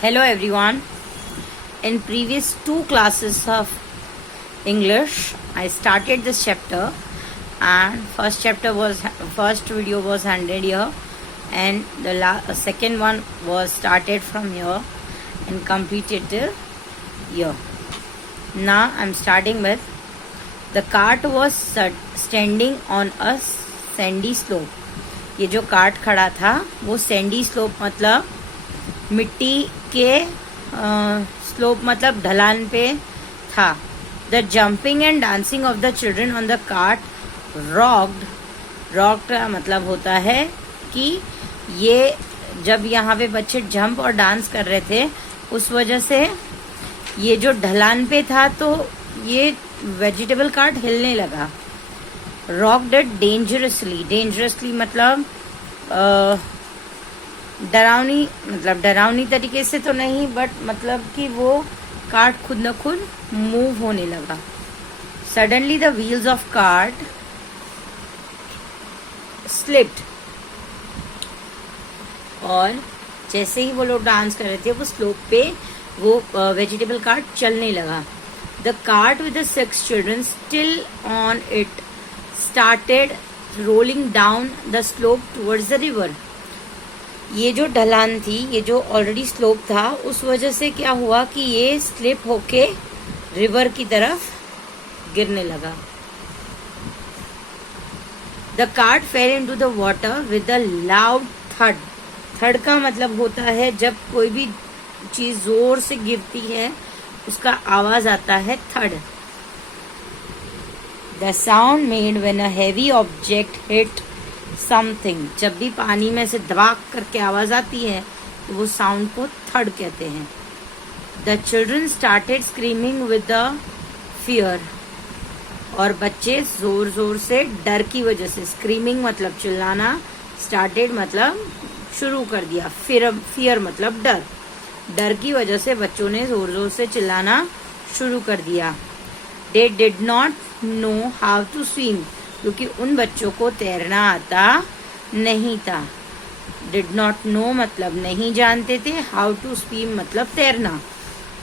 Hello everyone. In previous two classes of English, I started this chapter, and first video was handed here, and the second one was started from here and completed till here. Now I'm starting with the cart was standing on a sandy slope. ये जो cart खड़ा था वो Sandy slope मतलब मिट्टी के slope मतलब ढलान पे था. The jumping and dancing of the children on the cart rocked का मतलब होता है कि ये जब यहाँ पे बच्चे जंप और डांस कर रहे थे उस वजह से ये जो ढलान पे था तो ये वेजिटेबल कार्ट हिलने लगा. रॉक्ड इट डेंजरसली मतलब डरावनी तरीके से तो नहीं, बट मतलब कि वो कार्ट खुद न खुद मूव होने लगा. Suddenly the wheels of cart slipped, और जैसे ही वो लोग डांस कर रहे थे वो स्लोप पे वो वेजिटेबल कार्ट चलने लगा. The cart with the 6 children still on it started rolling down the slope towards the river. ये जो ढलान थी, ये जो ऑलरेडी स्लोप था, उस वजह से क्या हुआ कि ये स्लिप होके रिवर की तरफ गिरने लगा. The cart fell into the water with a loud thud. थड का मतलब होता है जब कोई भी चीज जोर से गिरती है उसका आवाज आता है थड. The sound made when a heavy object hit something. जब भी पानी में से धड़ाक करके आवाज आती है तो वो साउंड को थड कहते हैं. The children started screaming with the fear. और बच्चे जोर जोर से डर की वजह से, स्क्रीमिंग मतलब चिल्लाना, स्टार्टेड मतलब शुरू कर दिया, फियर मतलब डर की वजह से बच्चों ने जोर जोर से चिल्लाना शुरू कर दिया. They did not know how to swim, क्योंकि उन बच्चों को तैरना आता नहीं था. Did not know मतलब नहीं जानते थे, how to swim मतलब तैरना,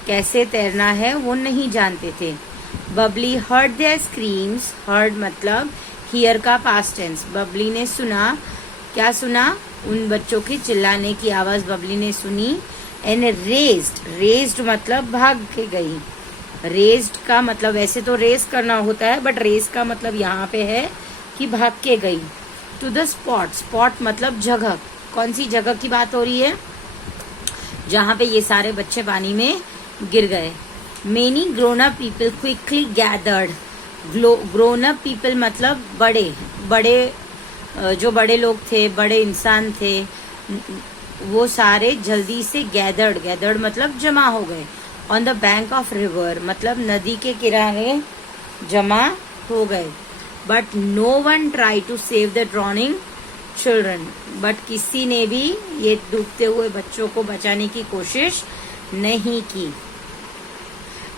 कैसे तैरना है वो नहीं जानते थे. Bubbly heard their screams. Heard मतलब hear का past tense. बबली ने सुना, क्या सुना? उन बच्चों की चिल्लाने की आवाज बबली ने सुनी. And raised मतलब भाग के गई. रेस्ड का मतलब वैसे तो रेस करना होता है, बट रेस का मतलब यहाँ पे है कि भाग के गई. टू द स्पॉट मतलब जगह. कौन सी जगह की बात हो रही है? जहाँ पे ये सारे बच्चे पानी में गिर गए. Many grown up people quickly gathered. Grown up people मतलब बड़े जो बड़े लोग थे, बड़े इंसान थे, वो सारे जल्दी से गैदर्ड मतलब जमा हो गए. On the bank of river मतलब नदी के किनारे जमा हो गए. But no one try to save the drowning children. बट किसी ने भी ये डूबते हुए बच्चों को बचाने की कोशिश नहीं की.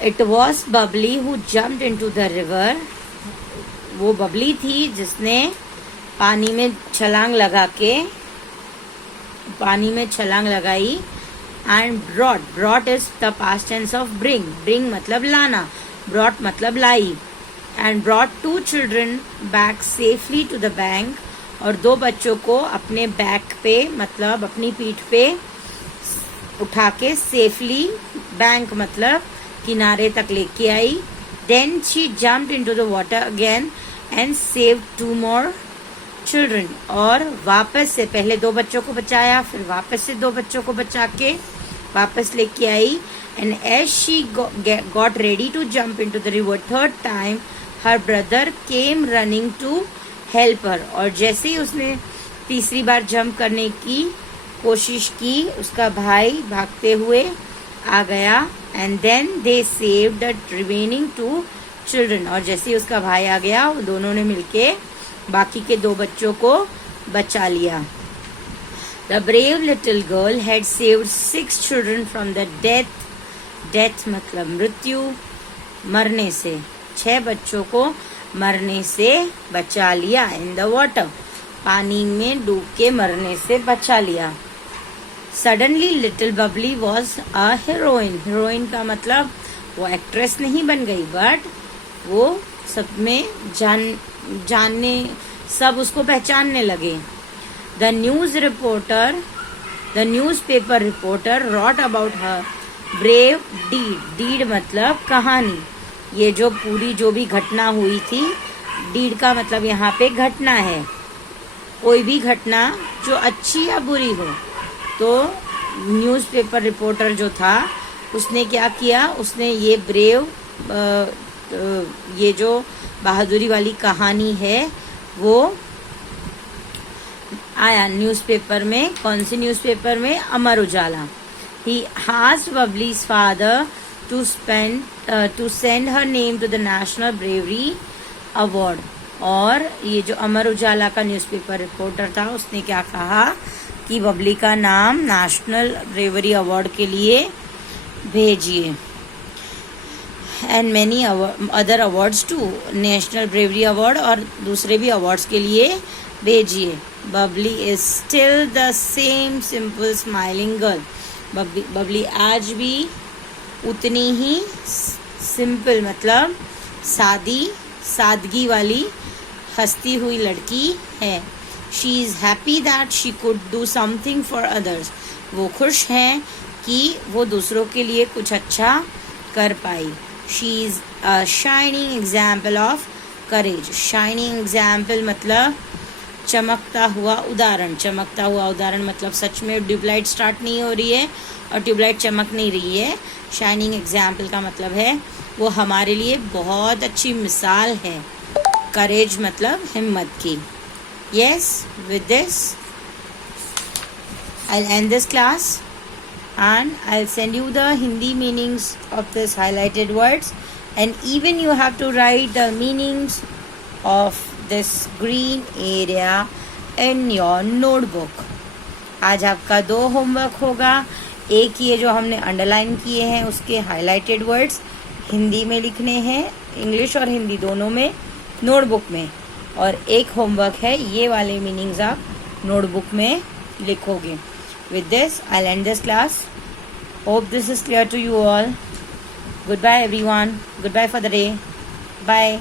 It was Babli who jumped into the river. वो बबली थी जिसने पानी में छलांग लगाई. And brought is the past tense of bring मतलब लाना, brought मतलब लाई. And brought 2 children back safely to the bank. और 2 बच्चों को अपने बैक पे मतलब अपनी पीठ पे उठा के सेफली, बैंक मतलब किनारे तक लेके आई. Then she jumped into the water again and saved 2 more children. और वापस से पहले 2 बच्चों को बचाया, फिर वापस से 2 बच्चों को बचा के वापस लेके आई. And as she got ready to jump into the river third time her brother came running to help her. और जैसे ही उसने तीसरी बार जंप करने की कोशिश की उसका भाई भागते हुए आ गया. And then they saved the remaining 2 children. और जैसे ही उसका भाई आ गया वो दोनों ने मिलके बाकी के 2 बच्चों को बचा लिया. The brave little girl had saved 6 children from the death मतलब मृत्यु, मरने से. 6 बच्चों को मरने से बचा लिया. in the water पानी में डूब के मरने से बचा लिया. Suddenly little Babli was a heroine. Heroine का मतलब वो एक्ट्रेस नहीं बन गई, बट वो सब में जानने सब उसको पहचानने लगे। The newspaper reporter wrote about her brave deed. Deed मतलब कहानी। ये जो पूरी जो भी घटना हुई थी, डीड का मतलब यहाँ पे घटना है, कोई भी घटना जो अच्छी या बुरी हो। तो न्यूज़पेपर रिपोर्टर जो था उसने क्या किया, उसने ये ब्रेव ये जो बहादुरी वाली कहानी है वो आया न्यूज़पेपर में। कौन सी न्यूज़पेपर में? अमर उजाला। ही asked बबली's father to send her name to the National Bravery Award। और ये जो अमर उजाला का न्यूज़पेपर रिपोर्टर था उसने क्या कहा कि बबली का नाम नेशनल ब्रेवरी अवार्ड के लिए भेजिए। And many other awards too, national bravery award और दूसरे भी अवार्ड्स के लिए भेजिए। Babli is still the same simple smiling girl. Babli आज भी उतनी ही सिंपल मतलब सादगी वाली हंसती हुई लड़की है। She is happy that she could do something for others. वो खुश हैं कि वो दूसरों के लिए कुछ अच्छा कर पाई। She is a shining example of courage. Shining example मतलब चमकता हुआ उदाहरण। चमकता हुआ उदाहरण मतलब सच में ट्यूबलाइट स्टार्ट नहीं हो रही है और ट्यूबलाइट चमक नहीं रही है। शाइनिंग एग्जाम्पल का मतलब है वो हमारे लिए बहुत अच्छी मिसाल है। करेज मतलब हिम्मत की। Yes, with this I'll end this class and I'll send you the Hindi meanings of this highlighted words, and even you have to write the meanings of this green area in your notebook. आज आपका 2 homework होगा। एक ये जो हमने underline किए हैं उसके हाईलाइटेड वर्ड्स हिंदी में लिखने हैं, इंग्लिश और हिंदी दोनों में, नोटबुक में। और एक होमवर्क है ये वाले मीनिंग्स आप नोटबुक में लिखोगे। With this I end this class. Hope this is clear to you all. Good bye everyone. Good bye for the day. Bye.